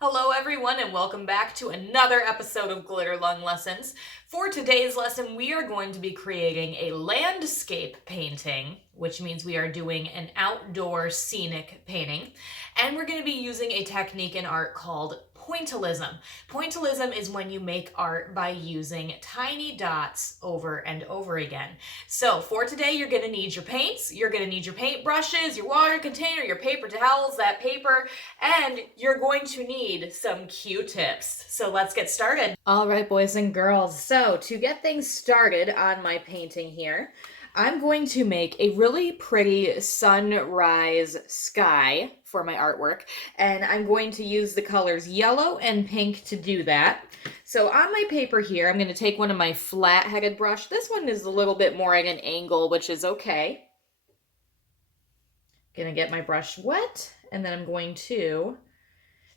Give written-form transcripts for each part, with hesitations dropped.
Hello everyone and welcome back to another episode of Glitter Lung Lessons. For today's lesson, we are going to be creating a landscape painting, which means we are doing an outdoor scenic painting. And we're going to be using a technique in art called Pointillism. Pointillism is when you make art by using tiny dots over and over again. So for today, you're going to need your paints, you're going to need your paintbrushes, your water container, your paper towels, that paper, and you're going to need some Q-tips. So let's get started. All right, boys and girls. So to get things started on my painting here, I'm going to make a really pretty sunrise sky for my artwork, and I'm going to use the colors yellow and pink to do that. So on my paper here, I'm going to take one of my flat-headed brush. This one is a little bit more at an angle, which is okay. Gonna get my brush wet, and then I'm going to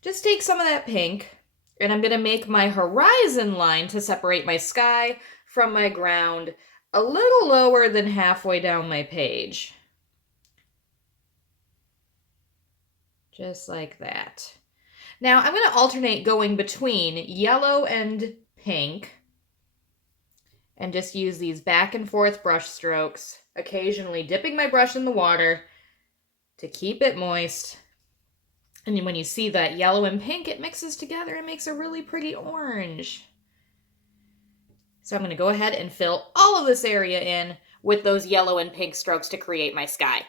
just take some of that pink, and I'm gonna make my horizon line to separate my sky from my ground a little lower than halfway down my page. Just like that. Now I'm going to alternate going between yellow and pink and just use these back and forth brush strokes, occasionally dipping my brush in the water to keep it moist. And when you see that yellow and pink, it mixes together and makes a really pretty orange. So I'm going to go ahead and fill all of this area in with those yellow and pink strokes to create my sky.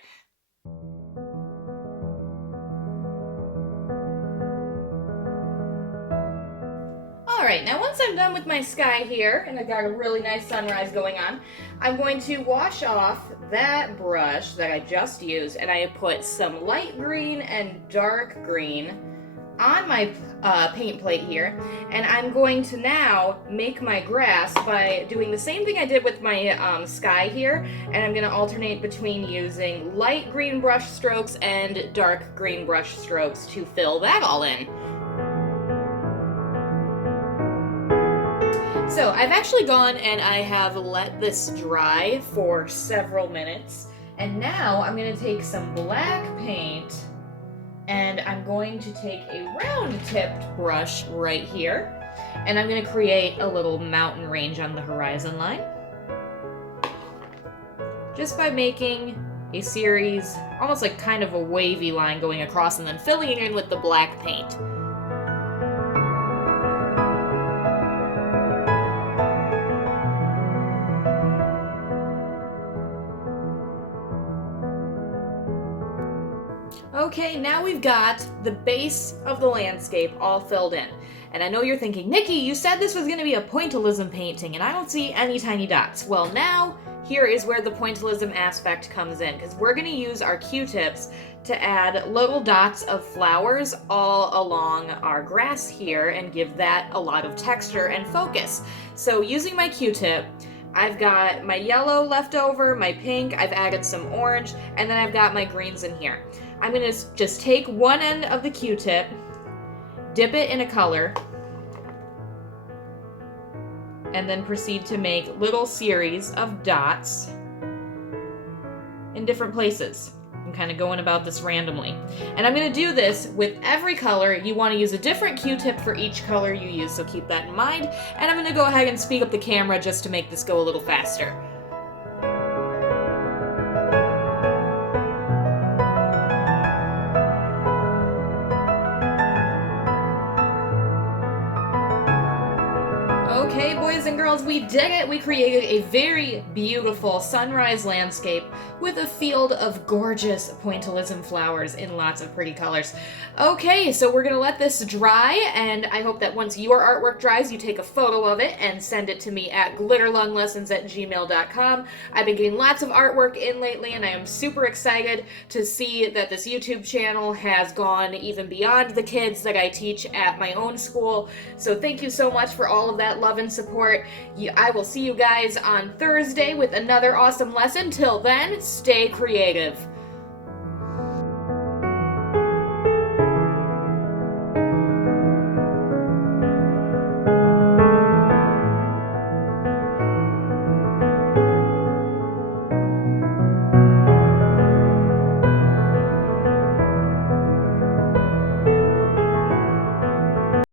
All right, now once I'm done with my sky here, and I've got a really nice sunrise going on, I'm going to wash off that brush that I just used, and I have put some light green and dark green on my paint plate here, and I'm going to now make my grass by doing the same thing I did with my sky here, and I'm going to alternate between using light green brush strokes and dark green brush strokes to fill that all in. So I've actually gone and I have let this dry for several minutes, and now I'm going to take some black paint and I'm going to take a round-tipped brush right here, and I'm going to create a little mountain range on the horizon line just by making a series, almost like kind of a wavy line going across and then filling it in with the black paint. Okay, now we've got the base of the landscape all filled in. And I know you're thinking, Nikki, you said this was going to be a pointillism painting, and I don't see any tiny dots. Well, now, here is where the pointillism aspect comes in, because we're going to use our Q-tips to add little dots of flowers all along our grass here and give that a lot of texture and focus. So using my Q-tip, I've got my yellow left over, my pink, I've added some orange, and then I've got my greens in here. I'm going to just take one end of the Q-tip, dip it in a color, and then proceed to make little series of dots in different places. I'm kind of going about this randomly. And I'm going to do this with every color. You want to use a different Q-tip for each color you use, so keep that in mind. And I'm going to go ahead and speed up the camera just to make this go a little faster. Okay, boys and girls, we did it! We created a very beautiful sunrise landscape with a field of gorgeous pointillism flowers in lots of pretty colors. Okay, so we're gonna let this dry, and I hope that once your artwork dries, you take a photo of it and send it to me at glitterlunglessons@gmail.com. I've been getting lots of artwork in lately, and I am super excited to see that this YouTube channel has gone even beyond the kids that I teach at my own school. So thank you so much for all of that love and support. I will see you guys on Thursday with another awesome lesson. Till then, stay creative.